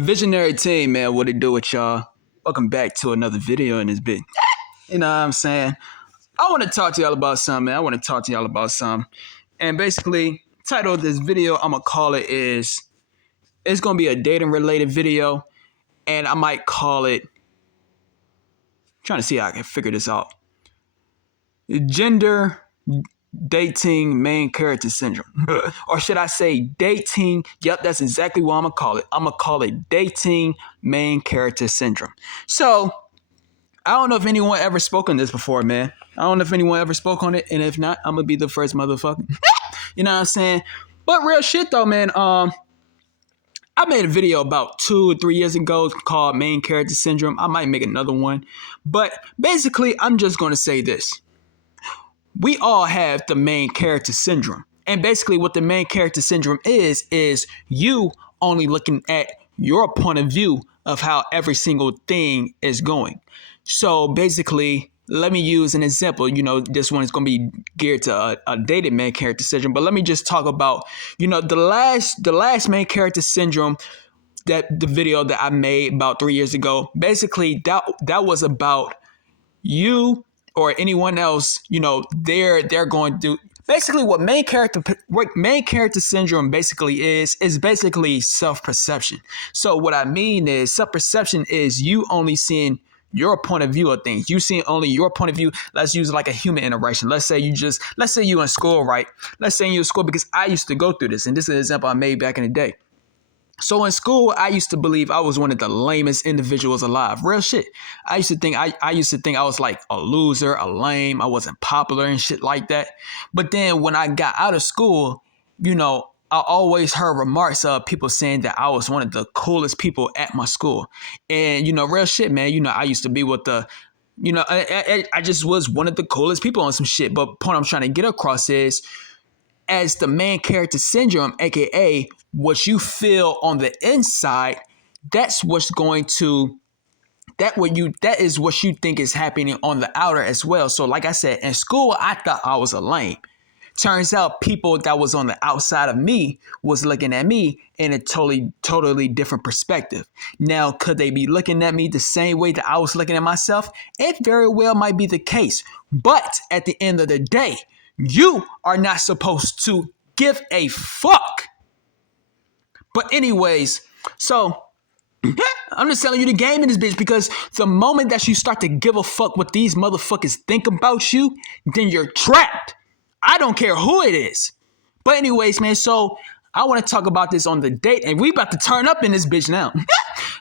Visionary team, man, what it do with y'all? Welcome back to another video in this bit. You know what I'm saying? I want to talk to y'all about something, man. I want to talk to y'all about something. And basically, title of this video, I'm going to call it is, it's going to be a dating related video. And I might call it, trying to see how I can figure this out. Gender dating main character syndrome. Or should I say dating? Yep, that's exactly what I'm going to call it. I'm going to call it dating main character syndrome. So, I don't know if anyone ever spoke on this before, man. I don't know if anyone ever spoke on it. And if not, I'm going to be the first motherfucker. You know what I'm saying? But real shit though, man. I made a video about 2 or 3 years ago called main character syndrome. I might make another one. But basically, I'm just going to say this. We all have the main character syndrome. And basically what the main character syndrome is you only looking at your point of view of how every single thing is going. So basically, let me use an example. You know, this one is going to be geared to a dated main character syndrome. But let me just talk about, you know, the last main character syndrome, that the video that I made about 3 years ago. Basically, that was about you or anyone else, you know, they're going to basically what main character syndrome basically is basically self-perception. So what I mean is self-perception is you only seeing your point of view of things. You see only your point of view. Let's use like a human interaction. Let's say you in school, right? Let's say you're in school, because I used to go through this, and this is an example I made back in the day. So in school, I used to believe I was one of the lamest individuals alive. Real shit. I used to think I was like a loser, a lame. I wasn't popular and shit like that. But then when I got out of school, you know, I always heard remarks of people saying that I was one of the coolest people at my school. And, you know, real shit, man. You know, I used to be with the, you know, I just was one of the coolest people on some shit. But point I'm trying to get across is, as the main character syndrome, aka what you feel on the inside, that is what you think is happening on the outer as well. So like I said, in school, I thought I was a lame. Turns out people that was on the outside of me was looking at me in a totally different perspective. Now, could they be looking at me the same way that I was looking at myself? It very well might be the case. But at the end of the day, you are not supposed to give a fuck. But anyways, so I'm just telling you the game in this bitch, because the moment that you start to give a fuck what these motherfuckers think about you, then you're trapped. I don't care who it is. But anyways, man, so I want to talk about this on the date, and we about to turn up in this bitch now.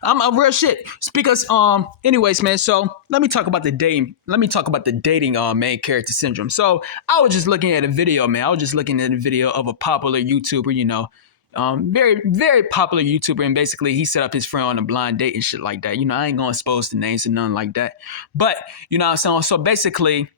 I'm a real shit. It's because anyways, man, so let me talk about the dating. Let me talk about the dating main character syndrome. So I was just looking at a video, man. I was just looking at a video of a popular YouTuber, you know, very, very popular YouTuber, and basically he set up his friend on a blind date and shit like that. You know, I ain't gonna expose the names and nothing like that. But you know what I'm saying? So basically,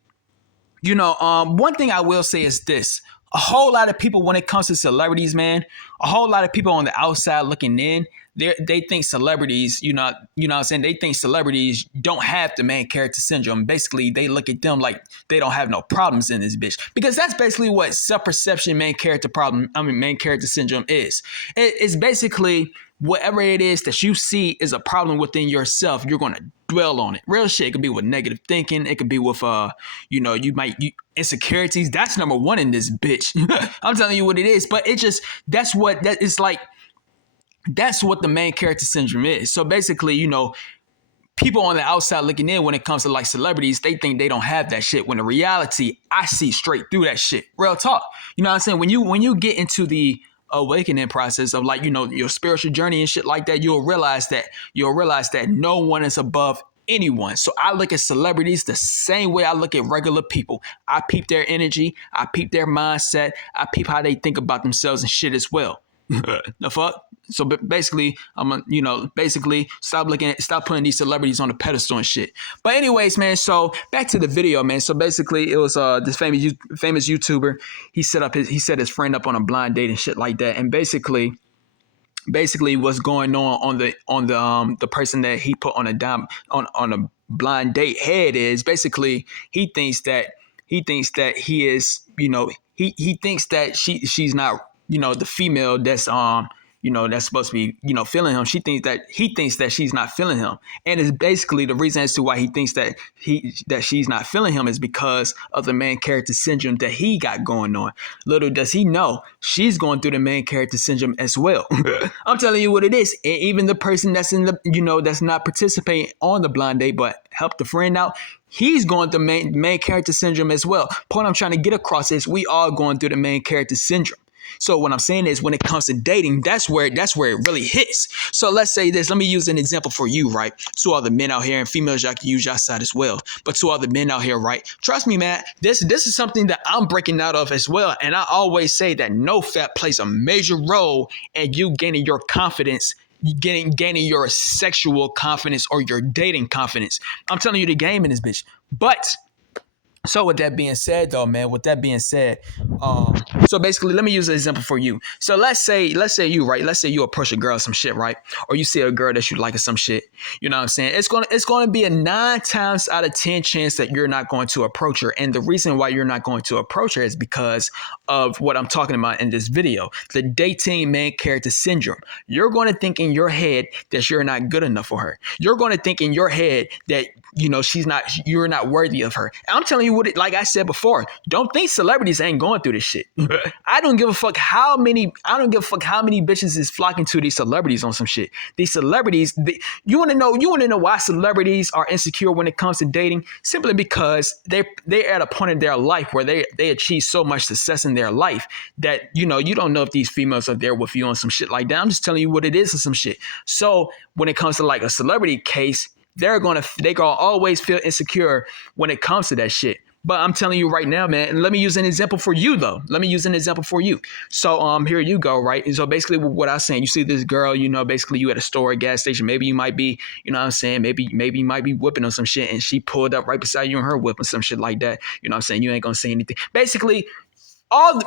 you know, one thing I will say is this. A whole lot of people, when it comes to celebrities, man, a whole lot of people on the outside looking in, they think celebrities, you know what I'm saying? They think celebrities don't have the main character syndrome. Basically, they look at them like they don't have no problems in this bitch. Because that's basically what self-perception main character syndrome is. It's basically whatever it is that you see is a problem within yourself, you're going to dwell on it. Real shit. It could be with negative thinking. It could be with, insecurities. That's number one in this bitch. I'm telling you what it is. But that's what the main character syndrome is. So basically, you know, people on the outside looking in, when it comes to like celebrities, they think they don't have that shit. When in reality, I see straight through that shit. Real talk. You know what I'm saying? When you get into the awakening process of, like, you know, your spiritual journey and shit like that, you'll realize that no one is above anyone. So I look at celebrities the same way I look at regular people. I peep their energy, I peep their mindset, I peep how they think about themselves and shit as well. The fuck? So basically, stop putting these celebrities on the pedestal and shit. But anyways, man, so back to the video, man. So basically, it was this famous YouTuber. He set his friend up on a blind date and shit like that. And basically what's going on the person that he put on a blind date head is basically he thinks that he is, you know, he thinks that she's not, you know, the female that's that's supposed to be, feeling him. She thinks that he thinks that she's not feeling him. And it's basically the reason as to why he thinks that she's not feeling him is because of the main character syndrome that he got going on. Little does he know, she's going through the main character syndrome as well. I'm telling you what it is. And even the person that's in the, that's not participating on the blind date, but help the friend out, he's going through main character syndrome as well. Point I'm trying to get across is we all going through the main character syndrome. So what I'm saying is when it comes to dating, that's where it really hits. So let's say this. Let me use an example for you, right? To all the men out here, and females, y'all can use your side as well. But to all the men out here, right? Trust me, man, this is something that I'm breaking out of as well. And I always say that NoFap plays a major role in you gaining your confidence, gaining your sexual confidence or your dating confidence. I'm telling you the game in this bitch. But so with that being said, though, man, so basically, let me use an example for you. So let's say you, right? Let's say you approach a girl or some shit, right? Or you see a girl that you like or some shit. You know what I'm saying? It's gonna be a 9 times out of 10 chance that you're not going to approach her. And the reason why you're not going to approach her is because of what I'm talking about in this video, the dating main character syndrome. You're going to think in your head that you're not good enough for her. You're going to think in your head that you're not worthy of her. And I'm telling you like I said before, don't think celebrities ain't going through this shit. I don't give a fuck how many bitches is flocking to these celebrities on some shit. These celebrities, you want to know why celebrities are insecure when it comes to dating? Simply because they're at a point in their life where they achieve so much success in their life that, you don't know if these females are there with you on some shit like that. I'm just telling you what it is and some shit. So when it comes to like a celebrity case, they gonna always feel insecure when it comes to that shit. But I'm telling you right now, man, and let me use an example for you, though. So here you go, right? And so basically what I was saying, you see this girl, basically you at a store, a gas station. Maybe you might be, you know what I'm saying? Maybe you might be whipping on some shit and she pulled up right beside you and her whipping some shit like that. You know what I'm saying? You ain't gonna say anything. Basically,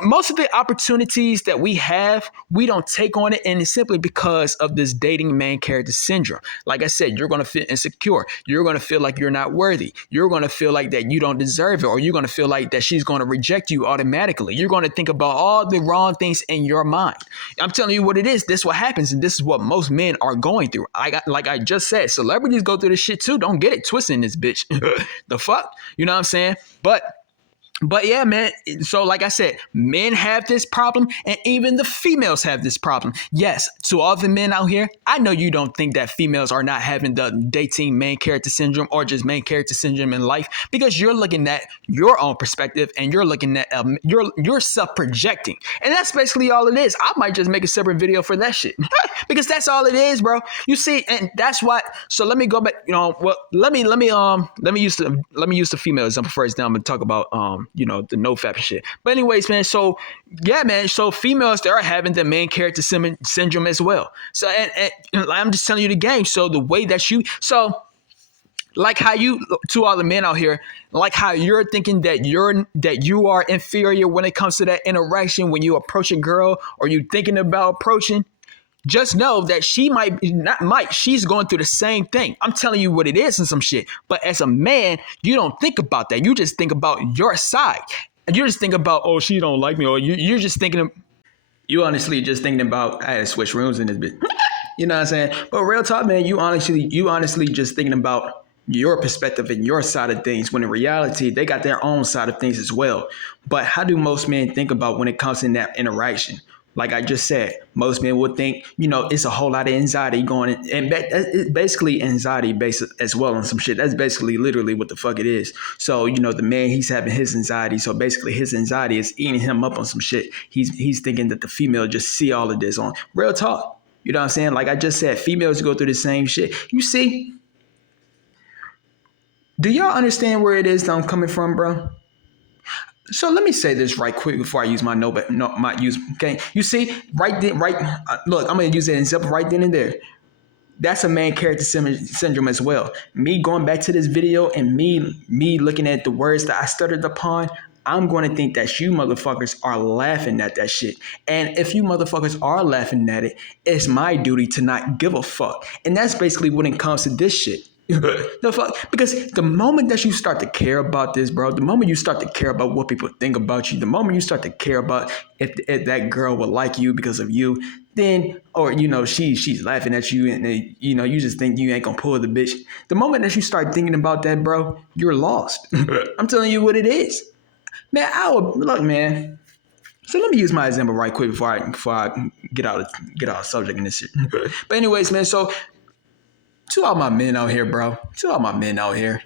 most of the opportunities that we have, we don't take on it, and it's simply because of this dating main character syndrome. Like I said, you're going to feel insecure. You're going to feel like you're not worthy. You're going to feel like that you don't deserve it, or you're going to feel like that she's going to reject you automatically. You're going to think about all the wrong things in your mind. I'm telling you what it is. This is what happens, and this is what most men are going through. Like I just said, celebrities go through this shit too. Don't get it twisted in this bitch. The fuck? You know what I'm saying? But yeah, man, so like I said, men have this problem and even the females have this problem. Yes, to all the men out here, I know you don't think that females are not having the dating main character syndrome or just main character syndrome in life because you're looking at your own perspective and you're looking at, you're self-projecting. And that's basically all it is. I might just make a separate video for that shit because that's all it is, bro. You see, and that's why, so let me go back, let me use the female example first. Then I'm going to talk about, the NoFap shit. But anyways, man, so yeah, man, so females, they are having the main character syndrome as well. So, and I'm just telling you the game. So the way that like how you, to all the men out here, like how you're thinking that you are inferior when it comes to that interaction when you approach a girl or you thinking about approaching, just know that she's going through the same thing. I'm telling you what it is and some shit. But as a man, you don't think about that. You just think about your side. You just think about, oh, she don't like me. Or you're just thinking, you honestly just thinking about, I had to switch rooms in this bit. You know what I'm saying? But real talk, man, you honestly just thinking about your perspective and your side of things, when in reality, they got their own side of things as well. But how do most men think about when it comes in that interaction? Like I just said, most men would think, it's a whole lot of anxiety going in. And it's basically anxiety based as well on some shit. That's basically literally what the fuck it is. So, the man, he's having his anxiety. So basically his anxiety is eating him up on some shit. He's thinking that the female just see all of this on real talk. You know what I'm saying? Like I just said, females go through the same shit. You see, do y'all understand where it is that I'm coming from, bro? So let me say this right quick before I use my okay. You see, look, I'm gonna use an example right then and there. That's a main character syndrome as well. Me going back to this video and me looking at the words that I stuttered upon, I'm going to think that you motherfuckers are laughing at that shit. And if you motherfuckers are laughing at it, it's my duty to not give a fuck. And that's basically when it comes to this shit. The fuck? Because the moment that you start to care about this, bro, the moment you start to care about what people think about you, the moment you start to care about if that girl will like you because of you, then, or she's laughing at you, and you just think you ain't gonna pull the bitch. The moment that you start thinking about that, bro, you're lost. I'm telling you what it is, man. I would look, man. So let me use my example right quick before I get out of subject in this shit. But anyways, man. So to all my men out here, bro. To all my men out here.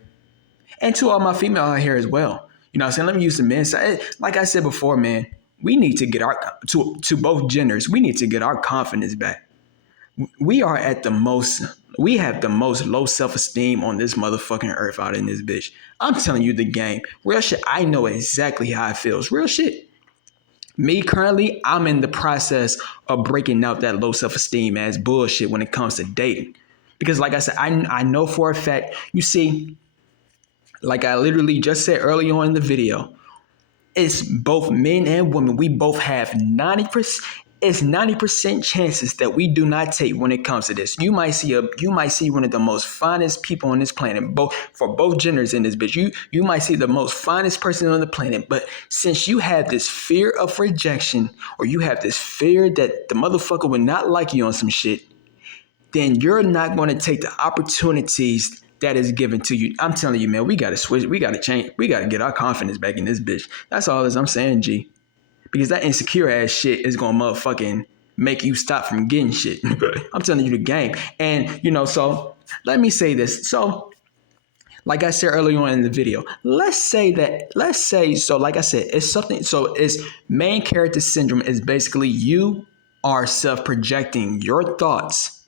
And to all my female out here as well. You know what I'm saying? Let me use the men side. Like I said before, man, we need to get to both genders, we need to get our confidence back. We are at the most, we have the most low self-esteem on this motherfucking earth out in this bitch. I'm telling you the game. Real shit, I know exactly how it feels. Real shit. Me currently, I'm in the process of breaking out that low self-esteem as bullshit when it comes to dating. Because like I said, I know for a fact, you see, like I literally just said early on in the video, it's both men and women. We both have 90%. It's 90% chances that we do not take when it comes to this. You might see one of the most finest people on this planet, both for both genders in this bitch. You might see the most finest person on the planet, but since you have this fear of rejection, or you have this fear that the motherfucker would not like you on some shit, then you're not going to take the opportunities that is given to you. I'm telling you, man, we got to switch. We got to change. We got to get our confidence back in this bitch. That's all I'm saying, G. Because that insecure ass shit is going to motherfucking make you stop from getting shit. I'm telling you the game. And, so let me say this. So, like I said earlier on in the video, like I said, it's something. So it's main character syndrome is basically you are self-projecting your thoughts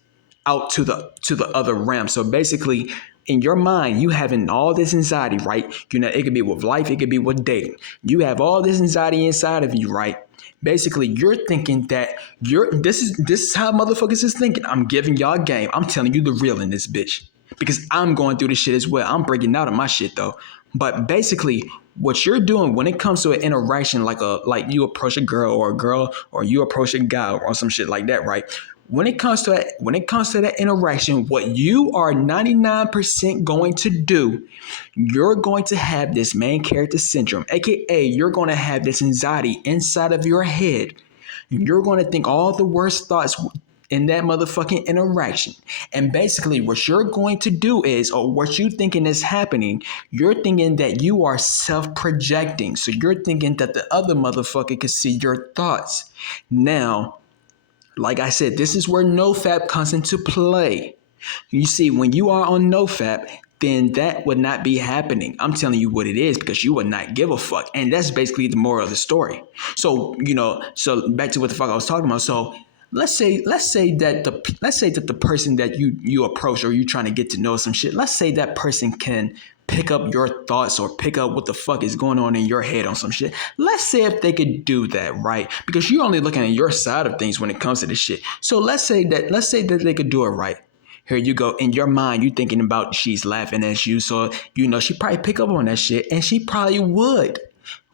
out to the other realm. So basically, in your mind, you having all this anxiety, right? It could be with life, it could be with dating. You have all this anxiety inside of you, right? Basically, you're thinking that this is how motherfuckers is thinking. I'm giving y'all game. I'm telling you the real in this bitch. Because I'm going through this shit as well. I'm breaking out of my shit though. But basically, what you're doing when it comes to an interaction, like you approach a girl, or you approach a guy or some shit like that, right? When it comes to that interaction, what you are 99% going to do, you're going to have this main character syndrome, aka you're going to have this anxiety inside of your head. You're going to think all the worst thoughts in that motherfucking interaction. And basically what you're going to do is, or what you thinking is happening, you're thinking that you are self-projecting. So you're thinking that the other motherfucker can see your thoughts. Now, like I said, this is where NoFap comes into play. You see, when you are on NoFap, then that would not be happening. I'm telling you what it is, because you would not give a fuck. And that's basically the moral of the story. So, so back to what the fuck I was talking about. So let's say that the person that you approach, or you trying to get to know some shit, let's say that person can pick up your thoughts or pick up what the fuck is going on in your head on some shit. Let's say if they could do that, right? Because you're only looking at your side of things when it comes to this shit. So let's say that they could do it right. Here you go. In your mind, you're thinking about she's laughing at you. So, she probably pick up on that shit, and she probably would.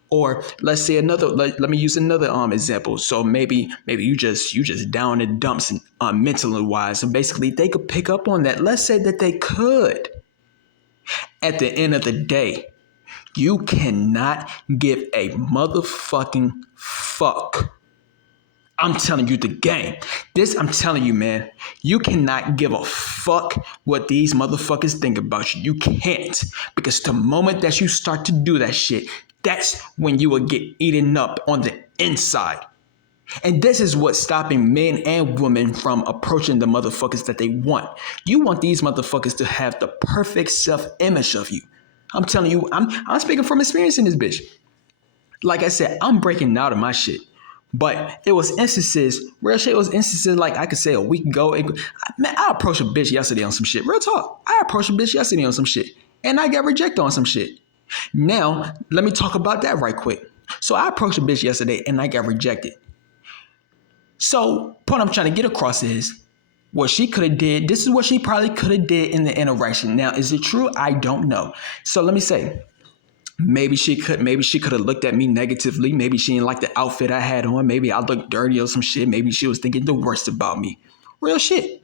Or let's say let me use another example. So maybe you just down in the dumps mentally wise. So basically they could pick up on that. Let's say that they could. At the end of the day, you cannot give a motherfucking fuck. I'm telling you the game. I'm telling you, man, you cannot give a fuck what these motherfuckers think about you. You can't. Because the moment that you start to do that shit, that's when you will get eaten up on the inside. And this is what's stopping men and women from approaching the motherfuckers that they want. You want these motherfuckers to have the perfect self-image of you. I'm telling you, I'm speaking from experience in this bitch. Like I said, I'm breaking out of my shit. But it was instances, real shit, it was instances like I could say a week ago. I approached a bitch yesterday on some shit. Real talk. I approached a bitch yesterday on some shit. And I got rejected on some shit. Now, let me talk about that right quick. So I approached a bitch yesterday and I got rejected. So, point I'm trying to get across is what she could have did. This is what she probably could have did in the interaction. Now, is it true? I don't know. So let me say, maybe she could have looked at me negatively. Maybe she didn't like the outfit I had on. Maybe I looked dirty or some shit. Maybe she was thinking the worst about me. Real shit.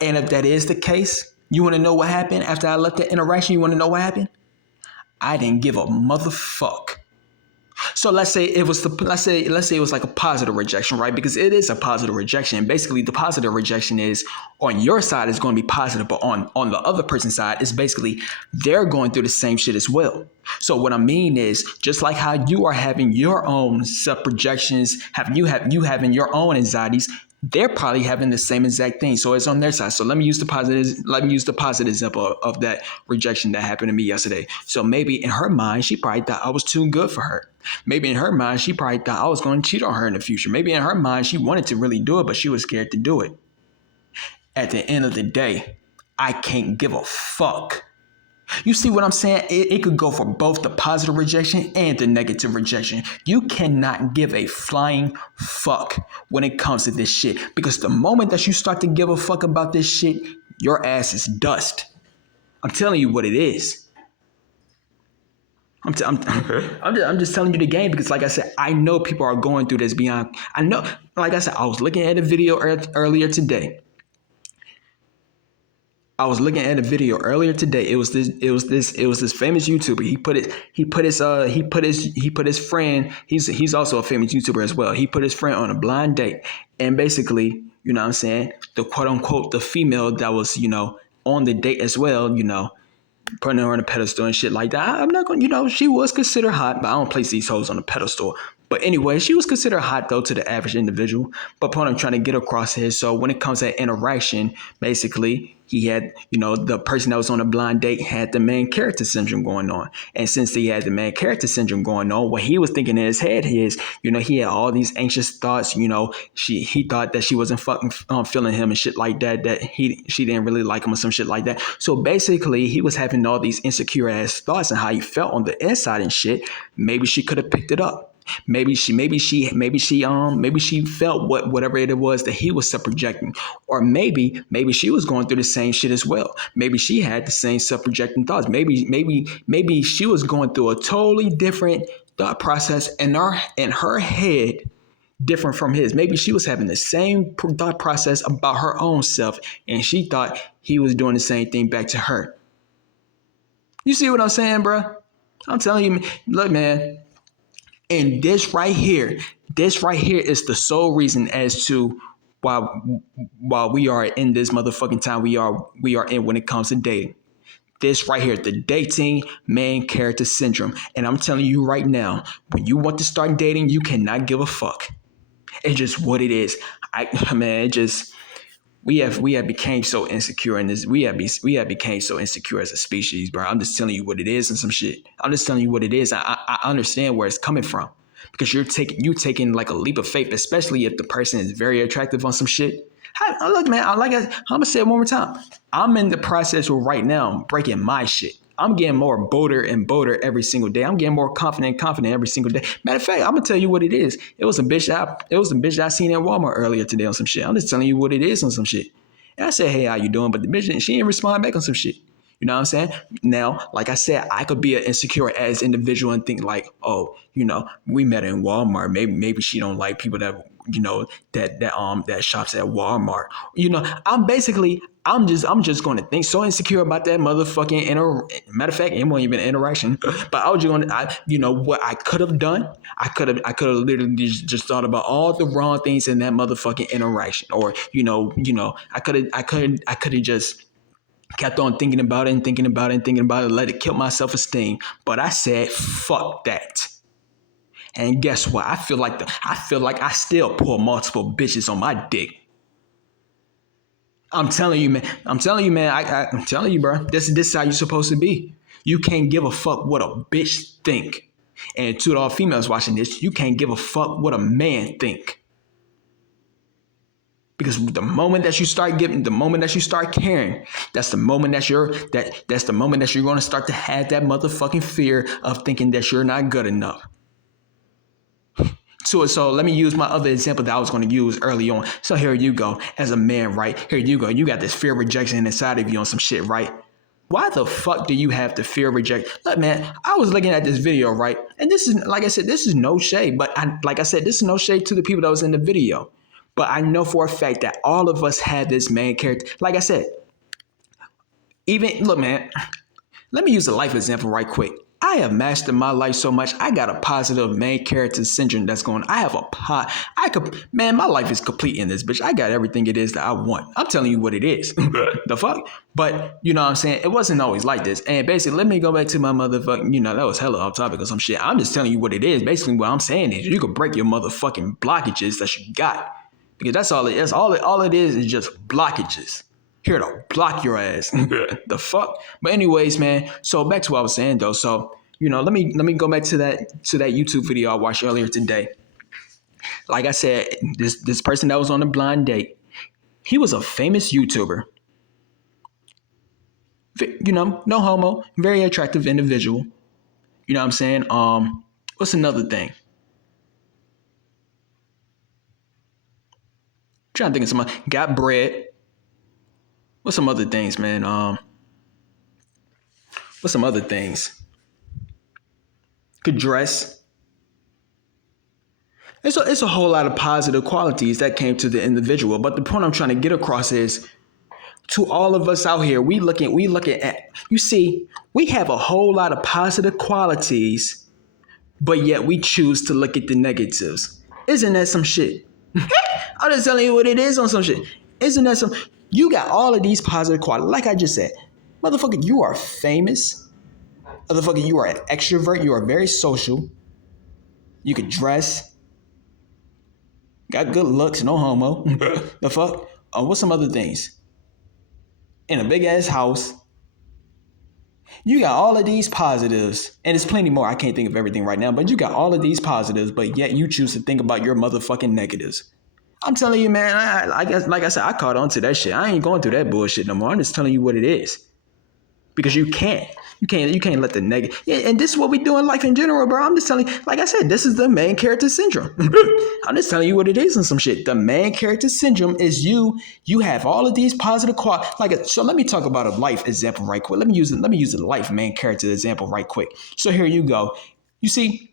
And if that is the case, You want to know what happened after I left that interaction? You want to know what happened? I didn't give a motherfuck. So let's say it was it was like a positive rejection, right? Because it is a positive rejection. Basically, the positive rejection is on your side is going to be positive, but on the other person's side is basically they're going through the same shit as well. So what I mean is just like how you are having your own self projections, having your own anxieties, they're probably having the same exact thing. So it's on their side. So let me use the positive example of that rejection that happened to me yesterday. So maybe in her mind, she probably thought I was too good for her. Maybe in her mind, she probably thought I was going to cheat on her in the future. Maybe in her mind, she wanted to really do it, but she was scared to do it. At the end of the day, I can't give a fuck. You see what I'm saying? It could go for both the positive rejection and the negative rejection. You cannot give a flying fuck when it comes to this shit. Because the moment that you start to give a fuck about this shit, your ass is dust. I'm telling you what it is. I'm just telling you the game because, like I said, I know people are going through this beyond. I know, like I said, I was looking at a video earlier today. It was this famous YouTuber. He put his friend. He's also a famous YouTuber as well. He put his friend on a blind date, and basically, you know what I'm saying, the quote unquote the female that was, on the date as well, putting her on a pedestal and shit like that. I'm not going to, she was considered hot, but I don't place these hoes on a pedestal. But anyway, she was considered hot, though, to the average individual. But what I'm trying to get across is, so when it comes to interaction, basically, he had, the person that was on a blind date had the main character syndrome going on. And since he had the main character syndrome going on, what he was thinking in his head is, he had all these anxious thoughts, he thought that she wasn't fucking feeling him and shit like that, that she didn't really like him or some shit like that. So basically, he was having all these insecure ass thoughts and how he felt on the inside and shit. Maybe she could have picked it up. Maybe she felt whatever it was that he was self-projecting, or maybe she was going through the same shit as well. Maybe she had the same self-projecting thoughts. Maybe she was going through a totally different thought process in her head, different from his. Maybe she was having the same thought process about her own self, and she thought he was doing the same thing back to her. You see what I'm saying, bro? I'm telling you, look, man. And this right here is the sole reason as to why we are in this motherfucking time we are in when it comes to dating. This right here, the dating main character syndrome. And I'm telling you right now, when you want to start dating, you cannot give a fuck. It's just what it is. We have became so insecure in this. We have became so insecure as a species, bro. I'm just telling you what it is and some shit. I'm just telling you what it is. I understand where it's coming from because you're taking like a leap of faith, especially if the person is very attractive on some shit. Look, man. I'm gonna say it one more time. I'm in the process where right now I'm breaking my shit. I'm getting more bolder and bolder every single day. I'm getting more confident every single day. Matter of fact, I'm gonna tell you what it is. It was a bitch I seen at Walmart earlier today on some shit. I'm just telling you what it is on some shit. And I said, hey, how you doing? But the bitch, she didn't respond back on some shit. You know what I'm saying? Now, like I said, I could be an insecure as individual and think like, oh, we met in Walmart. Maybe she don't like people that that shops at Walmart. I'm just going to think so insecure about that motherfucking matter of fact, it wasn't even an interaction. But I was just going to, what I could have done. I could have literally just thought about all the wrong things in that motherfucking interaction, or I could have just kept on thinking about it, let it kill my self-esteem. But I said, fuck that. And guess what? I feel like I still pull multiple bitches on my dick. I'm telling you, man. I'm telling you, bro. This is how you're supposed to be. You can't give a fuck what a bitch think. And to all females watching this, you can't give a fuck what a man think. Because the moment that you start caring, that's the moment that you're going to start to have that motherfucking fear of thinking that you're not good enough. So let me use my other example that I was going to use early on. So here you go. As a man, right? Here you go. You got this fear of rejection inside of you on some shit, right? Why the fuck do you have the fear of rejection? Look, man, I was looking at this video, right? And this is, like I said, this is no shade. But this is no shade to the people that was in the video. But I know for a fact that all of us have this main character. Like I said, Even look, man. Let me use a life example right quick. I have mastered my life so much. I got a positive main character syndrome that's going. I have a pot. I could, man. My life is complete in this bitch. I got everything it is that I want. I'm telling you what it is. The fuck. But you know what I'm saying. It wasn't always like this. And basically, let me go back to my motherfucking. You know that was hella off topic or some shit. I'm just telling you what it is. Basically, what I'm saying is you could break your motherfucking blockages that you got because that's all it is. All it is just blockages. Here to block your ass. The fuck? But anyways, man. So back to what I was saying though. So, let me go back to that YouTube video I watched earlier today. Like I said, this person that was on the blind date, he was a famous YouTuber. No homo, very attractive individual. You know what I'm saying? What's another thing? I'm trying to think of somebody. Got bread. What's some other things, man? What's some other things? Could dress. It's a whole lot of positive qualities that came to the individual. But the point I'm trying to get across is to all of us out here, we looking at, you see, we have a whole lot of positive qualities, but yet we choose to look at the negatives. Isn't that some shit? I'm just telling you what it is on some shit. Isn't that some? You got all of these positive qualities. Like I just said, motherfucker, you are famous. Motherfucker, you are an extrovert. You are very social. You can dress. Got good looks. No homo. The fuck? What's some other things? In a big ass house. You got all of these positives, and there's plenty more. I can't think of everything right now, but you got all of these positives, but yet you choose to think about your motherfucking negatives. I'm telling you, man, I guess, like I said, I caught on to that shit. I ain't going through that bullshit no more. I'm just telling you what it is. Because you can't let the negative. Yeah, and this is what we do in life in general, bro. I'm just telling you, like I said, this is the main character syndrome. I'm just telling you what it is and some shit. The main character syndrome is you have all of these positive qualities. So let me talk about a life example right quick. Let me use a life main character example right quick. So here you go. You see,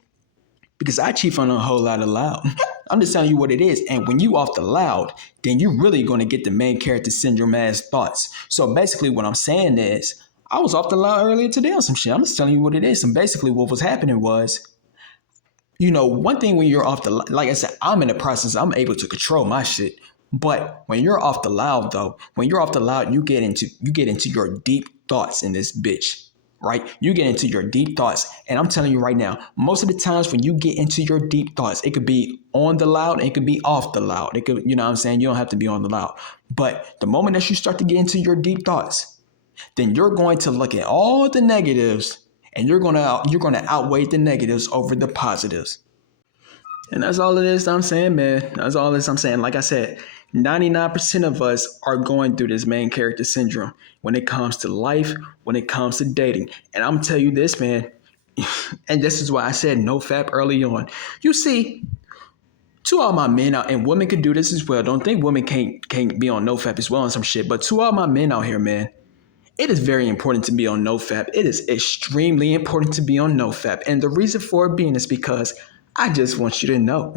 because I chief on a whole lot of loud. I'm just telling you what it is. And when you off the loud, then you're really going to get the main character syndrome ass thoughts. So basically what I'm saying is, I was off the loud earlier today on some shit. I'm just telling you what it is. And basically what was happening was, one thing when you're off the, like I said, I'm in the process, I'm able to control my shit. But when you're off the loud though, you get into your deep thoughts in this bitch. Right? You get into your deep thoughts. And I'm telling you right now, most of the times when you get into your deep thoughts, it could be on the loud, it could be off the loud. It could, you know what I'm saying? You don't have to be on the loud. But the moment that you start to get into your deep thoughts, then you're going to look at all the negatives and you're gonna outweigh the negatives over the positives. And that's all it is I'm saying, man. That's all it is I'm saying. Like I said, 99% of us are going through this main character syndrome when it comes to life, when it comes to dating. And I'm telling you this, man, and this is why I said no fap early on. You see, to all my men out, and women can do this as well. Don't think women can't be on no fap as well and some shit. But to all my men out here, man, it is very important to be on no fap. It is extremely important to be on no fap. And the reason for it being is because I just want you to know.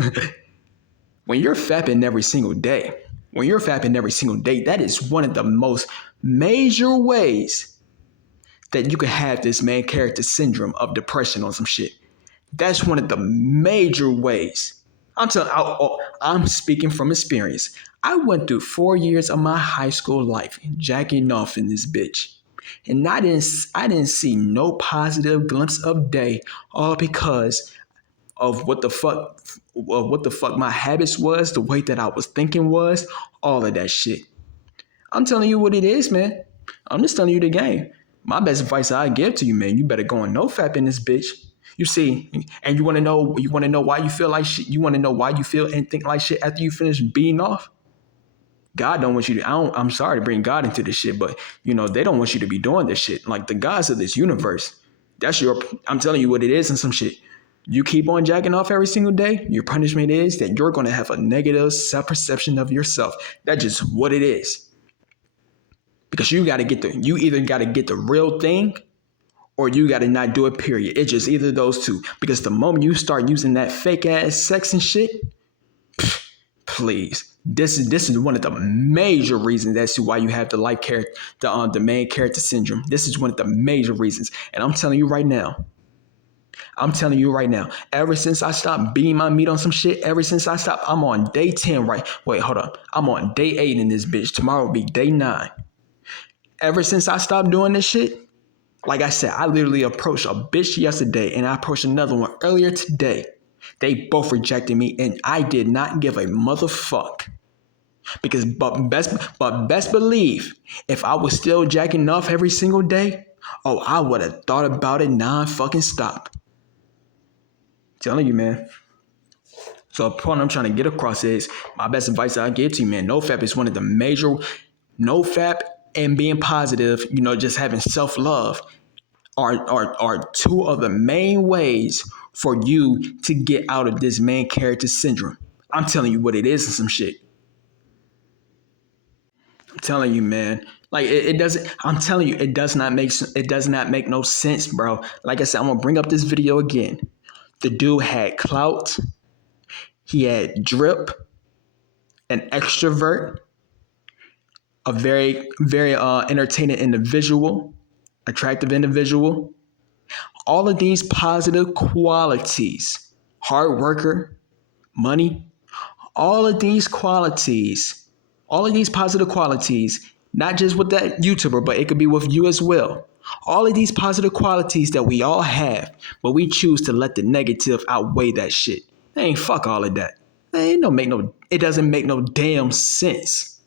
When you're fapping every single day, that is one of the most major ways that you can have this main character syndrome of depression on some shit. That's one of the major ways. I'm speaking from experience. I went through 4 years of my high school life jacking off in this bitch. And I didn't see no positive glimpse of day, all because of what the fuck my habits was, the way that I was thinking was, all of that shit. I'm telling you what it is, man. I'm just telling you the game. My best advice I give to you, man, you better go and no fap in this bitch. You see, and you want to know why you feel like shit. You want to know why you feel and think like shit after you finish beating off. God don't want you to. I'm sorry to bring God into this shit, but they don't want you to be doing this shit. Like the gods of this universe. I'm telling you what it is and some shit. You keep on jacking off every single day, your punishment is that you're going to have a negative self-perception of yourself. That's just what it is. Because you either got to get the real thing or you got to not do it, period. It's just either those two. Because the moment you start using that fake ass sex and shit, please, This is one of the major reasons as to why you have the the main character syndrome. This is one of the major reasons, and I'm telling you right now. Ever since I stopped beating my meat on some shit, I'm on day 10, right? Wait, hold on. I'm on day 8 in this bitch. Tomorrow will be day 9. Ever since I stopped doing this shit, like I said, I literally approached a bitch yesterday and I approached another one earlier today. They both rejected me and I did not give a motherfuck. But best believe, if I was still jacking off every single day, oh, I would have thought about it non-fucking stop. Telling you, man. So the point I'm trying to get across is my best advice I give to you, man. NoFap is one of the major. NoFap and being positive, just having self-love are two of the main ways for you to get out of this main character syndrome. I'm telling you what it is and some shit. I'm telling you, man. Like it doesn't. I'm telling you, it does not make no sense, bro. Like I said, I'm gonna bring up this video again. The dude had clout. He had drip, an extrovert, a very, very entertaining individual, attractive individual. All of these positive qualities, hard worker, money, all of these positive qualities, not just with that YouTuber, but it could be with you as well. All of these positive qualities that we all have, but we choose to let the negative outweigh that shit. Hey, fuck all of that. It doesn't make no damn sense.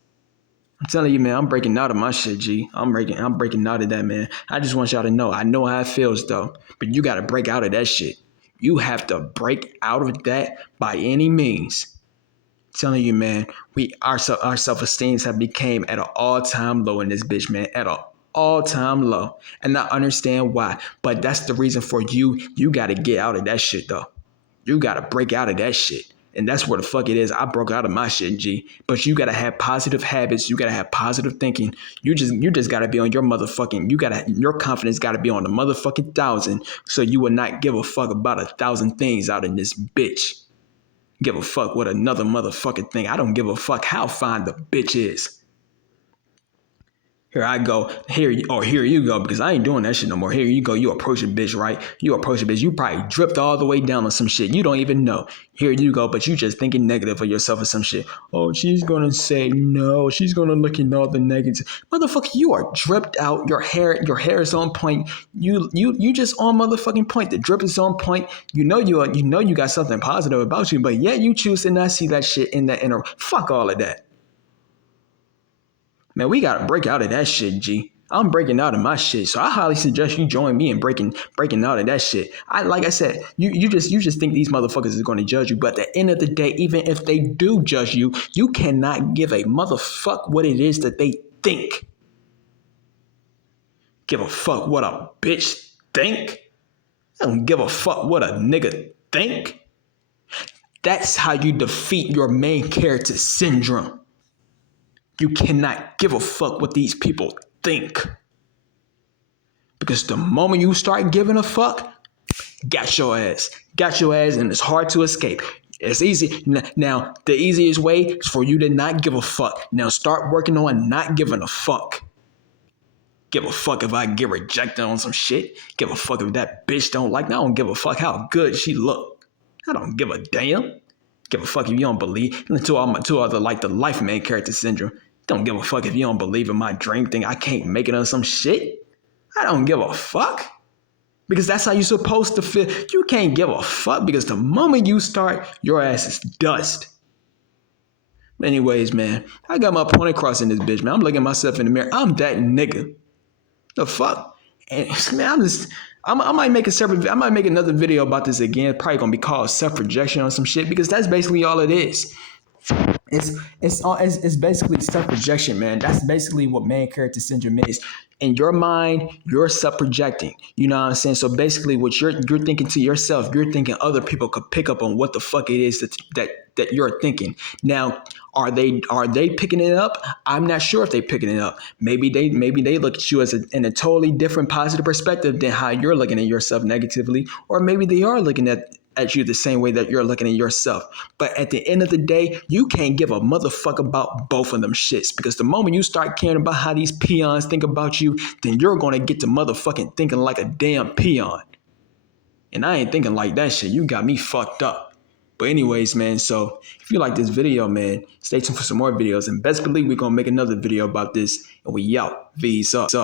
I'm telling you, man, I'm breaking out of my shit, G. I'm breaking out of that, man. I just want y'all to know. I know how it feels though, but you gotta break out of that shit. You have to break out of that by any means. I'm telling you, man, our self-esteems have became at an all-time low in this bitch, man. At an all-time low. And I understand why. But that's the reason for you. You gotta get out of that shit though. You gotta break out of that shit. And that's where the fuck it is. I broke out of my shit, G. But you gotta have positive habits. You gotta have positive thinking. You just gotta be on your motherfucking. Your confidence gotta be on the motherfucking 1,000. So you will not give a fuck about 1,000 things out in this bitch. Give a fuck what another motherfucking thing. I don't give a fuck how fine the bitch is. Here I go. Here you go, because I ain't doing that shit no more. Here you go. You approach a bitch, right? You approach a bitch. You probably dripped all the way down on some shit. You don't even know. Here you go, but you just thinking negative of yourself or some shit. Oh, she's gonna say no. She's gonna look at all the negatives. Motherfucker, you are dripped out. Your hair is on point. You just on motherfucking point. The drip is on point. You know you got something positive about you, but yet you choose to not see that shit in that inner. Fuck all of that. Man, we gotta break out of that shit, G. I'm breaking out of my shit, so I highly suggest you join me in breaking out of that shit. Like I said, you just think these motherfuckers is gonna judge you, but at the end of the day, even if they do judge you, you cannot give a motherfuck what it is that they think. Give a fuck what a bitch think? I don't give a fuck what a nigga think. That's how you defeat your main character syndrome. You cannot give a fuck what these people think. Because the moment you start giving a fuck, got your ass, and it's hard to escape. It's easy. Now, the easiest way is for you to not give a fuck. Now start working on not giving a fuck. Give a fuck if I get rejected on some shit. Give a fuck if that bitch don't like me. I don't give a fuck how good she look. I don't give a damn. Give a fuck if you don't believe. And two other like the life main character syndrome. Don't give a fuck if you don't believe in my dream thing. I can't make it on some shit. I don't give a fuck. Because that's how you're supposed to feel. You can't give a fuck because the moment you start, your ass is dust. Anyways, man, I got my point across in this bitch, man. I'm looking at myself in the mirror. I'm that nigga. The fuck? And man, I might make another video about this again. Probably gonna be called self-rejection or some shit because that's basically all it is. It's basically self-rejection, man. That's basically what main character syndrome is. In your mind, you're self-projecting. You know what I'm saying? So basically what you're thinking to yourself, you're thinking other people could pick up on what the fuck it is that you're thinking. Now, are they picking it up? I'm not sure if they're picking it up. Maybe they look at you as in a totally different positive perspective than how you're looking at yourself negatively, or maybe they are looking at at you the same way that you're looking at yourself. But at the end of the day, you can't give a motherfucker about both of them shits, because the moment you start caring about how these peons think about you, then you're going to get to motherfucking thinking like a damn peon. And I ain't thinking like that shit. You got me fucked up. But anyways, man, so if you like this video, man, stay tuned for some more videos. And best believe we're going to make another video about this. And we out. V's up.